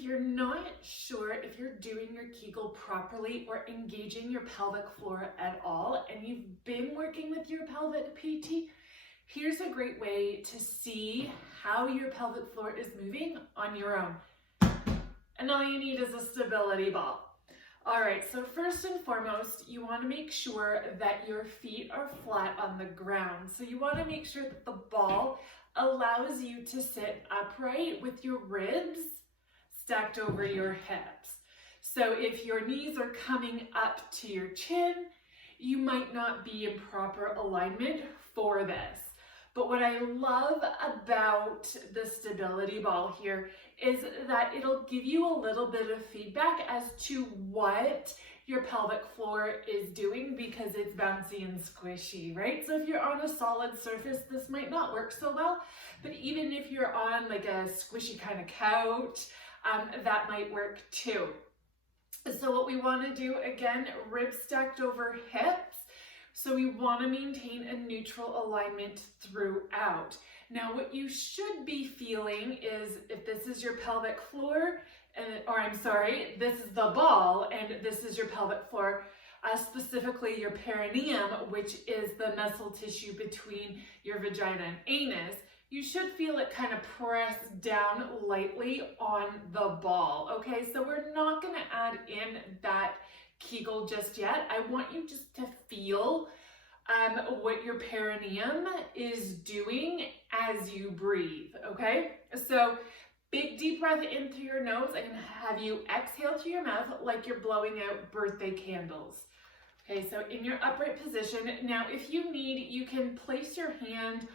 if you're not sure if you're doing your Kegel properly or engaging your pelvic floor at all, and you've been working with your pelvic PT, here's a great way to see how your pelvic floor is moving on your own. And all you need is a stability ball. All right, so first and foremost, you want to make sure that your feet are flat on the ground. So you want to make sure that the ball allows you to sit upright with your ribs stacked over your hips. So if your knees are coming up to your chin, you might not be in proper alignment for this. But what I love about the stability ball here is that it'll give you a little bit of feedback as to what your pelvic floor is doing, because it's bouncy and squishy, right? So if you're on a solid surface, this might not work so well, but even if you're on like a squishy kind of couch, that might work too. So what we want to do, again, ribs stacked over hips. So we want to maintain a neutral alignment throughout. Now what you should be feeling is, if this is your pelvic floor, this is the ball and this is your pelvic floor, specifically your perineum, which is the muscle tissue between your vagina and anus, you should feel it kind of press down lightly on the ball, okay? So we're not gonna add in that Kegel just yet. I want you just to feel what your perineum is doing as you breathe, okay? So big deep breath in through your nose. I'm gonna have you exhale through your mouth like you're blowing out birthday candles. Okay, so in your upright position. Now, if you need, you can place your hand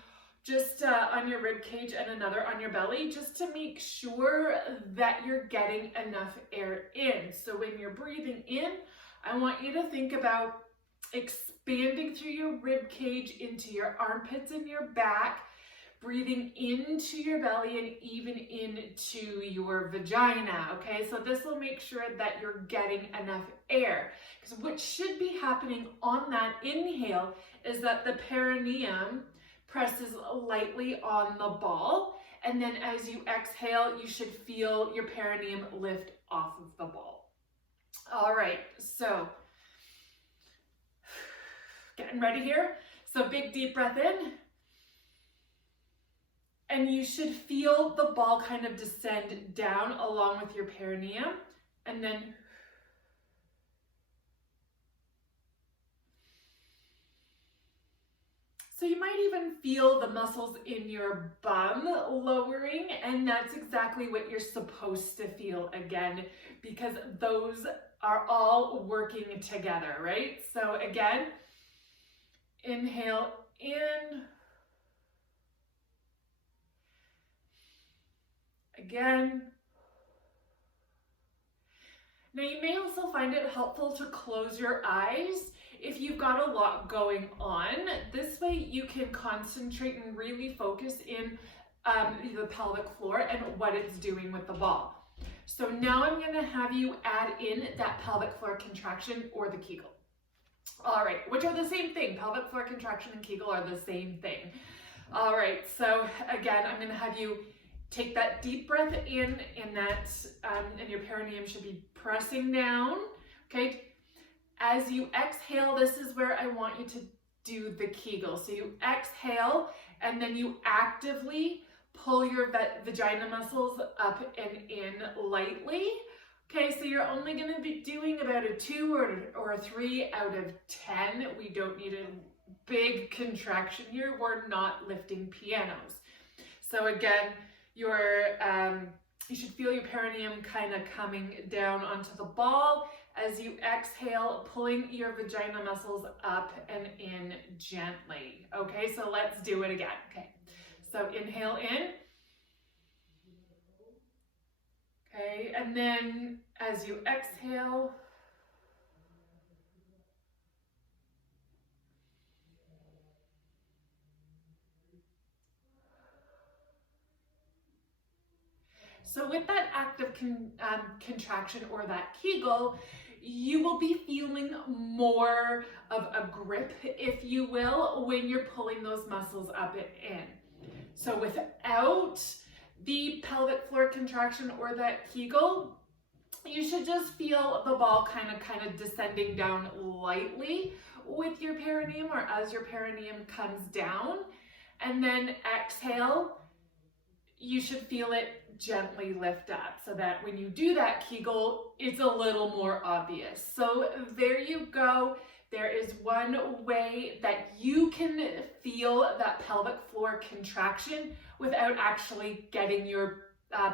just on your rib cage and another on your belly, just to make sure that you're getting enough air in. So when you're breathing in, I want you to think about expanding through your rib cage into your armpits and your back, breathing into your belly and even into your vagina, okay? So this will make sure that you're getting enough air. Because what should be happening on that inhale is that the perineum presses lightly on the ball, and then as you exhale, you should feel your perineum lift off of the ball. All right, so getting ready here. So big deep breath in, and you should feel the ball kind of descend down along with your perineum, and then so you might even feel the muscles in your bum lowering, and that's exactly what you're supposed to feel again, because those are all working together, right? So again, inhale in, again. Now you may also find it helpful to close your eyes if you've got a lot going on. This way you can concentrate and really focus in the pelvic floor and what it's doing with the ball. So now I'm going to have you add in that pelvic floor contraction or the Kegel. All right, which are the same thing. Pelvic floor contraction and Kegel are the same thing. All right, so again, I'm going to have you take that deep breath in, and your perineum should be pressing down, okay? As you exhale, this is where I want you to do the Kegel. So you exhale, and then you actively pull your vagina muscles up and in lightly. Okay, so you're only going to be doing about a 2 or a 3 out of 10. We don't need a big contraction here. We're not lifting pianos. So again, you should feel your perineum kind of coming down onto the ball as you exhale, pulling your vagina muscles up and in gently. Okay, so let's do it again. Okay, so inhale in. Okay, and then as you exhale, so with that active contraction or that Kegel, you will be feeling more of a grip, if you will, when you're pulling those muscles up and in. So without The pelvic floor contraction or that Kegel, you should just feel the ball kind of descending down lightly with your perineum or as your perineum comes down. And then exhale, you should feel it gently lift up so that when you do that Kegel, it's a little more obvious. So there you go. There is one way that you can feel that pelvic floor contraction without actually getting your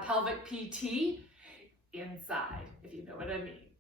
pelvic PT inside, if you know what I mean.